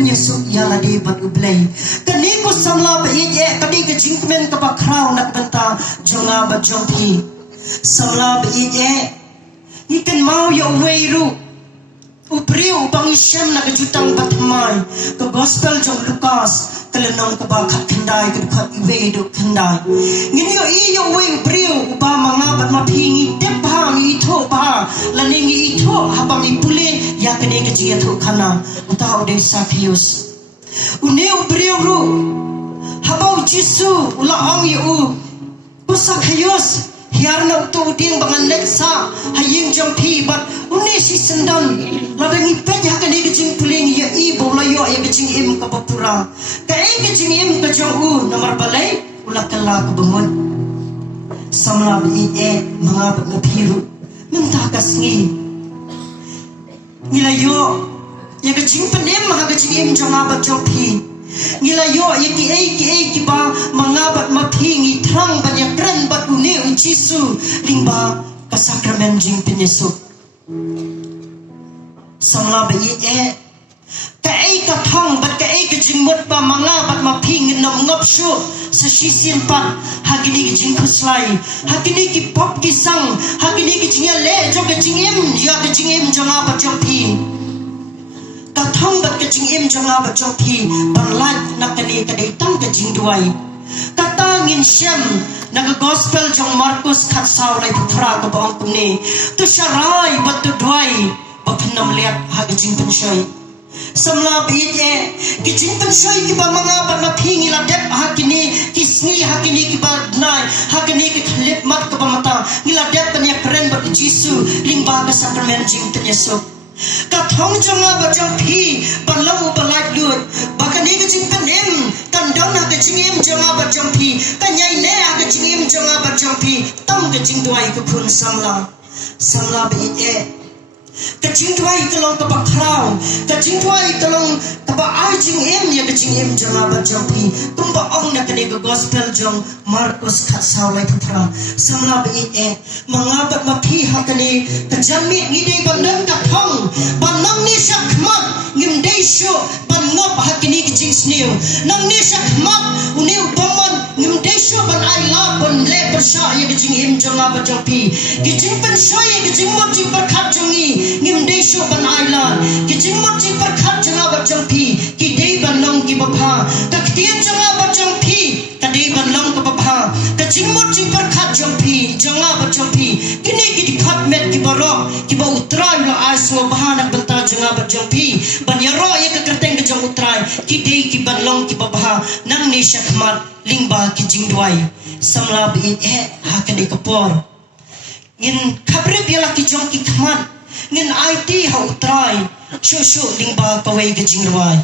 penyesuk yala di bat ublay kani ko samla ba ye kadi ke jingmen ka ba kraw nak benta jonga ba jongpi samla ba ye ikan mau ya weiru upriu bang isyam na kejutang patmai ke gospel jong Lukas telenong ke bakhat kendai ke khat iwe do kendai ngini yo iyo we upriu uba mangabat mapingi debang itho ba laningi itho habang ipule ya kene ke jinga tho khana utau de sakius une upriu ru habau jisu ula ang yu usakhius hiarna utu ding bangan leksa haying jong pi bat une si sendan ladang ipet ya kene ke jing puling ya i bola yo ya ke jing im ka papura ka e ke jing im ka jong u nomor balai ula kala ka bangun samla bi e mangabat na piru minta kasngi ngila yo ya ke jing penem ha ke jing im jong abat jong pi ngila yo ya ki ba mangabat mapingi trang banyak keren bat une Jisu lingba ka sakramen jing penyesuk samla ba ye ka ai ka thong bat ka ai ka jing mot pa mangabat maping nom ngop shu sa shisin pat hagini ki jing khuslai hagini ki pop ki sang hagini ki jing le jo ka jing em ya ka jing em jonga ba jompi ka thong bat ka jing em jonga ba jompi ban lat nakani ka dei tang ka jing duai kata ngin syam naga gospel jong Markus khat saw lai putra ka bang kumne tu sharai bat tu duai ba phnam liat ha ka jing penshai samla bi ye ki jing penshai ki ba manga ba ma phingi la dep ha kini kisni ha kini ki ba nai ha kini ki khlip mat ka ba mata ngila dep tanya keren ba Jisu lingba ka sakramen jing penyesuk ka thong jonga ba jong phi balau ba lai lut ba kani ka jing penem tan dong na ka jing em jonga ba jong phi ka nyai ne ka jing em jonga ba jong phi tam ka jing duai ka phun samla bi e ka jing duai ka long ka ba khrau ka jing duai ka long ka ba ai jing em ya ka jing em jonga ba jong phi tum ba ong na ka ne ka gospel jong Markus khat saw lai putra samla bi e mangabat ma phi ha ka ne ka jami ngi dei ba nan ka thong ba nam ni shakmat ngim dei shu ban ngop ha kini ki jing snew nam ni shakmat uniu baman ngim dei shu ban ai la ban le persha ya ki jing em jonga ba jong phi ki jing pen shoy ki jing mo jing par khat jongi ngim dei shu ban ai la ki jing mo jing par khat jonga ba jong phi ki dei ban long ki ba pha ka ktiam jonga ba jong phi ka dei ban long ka ba pha ka jing mo jing par khat jong phi jonga ba jong phi kini ki di khat met ki ba ro ki ba utrai lo as ngo bahana banta jonga ba jong phi ban ya ro ye ka kerteng ka jong utrai ki dei ki ban long ki ba pha nang ni shakmat lingba ki jing duai samla bi e ha ka dei ka por ngin khabre biala ki jong ki khmat ngin IT ha utrai shu lingba ka wei ka jing duai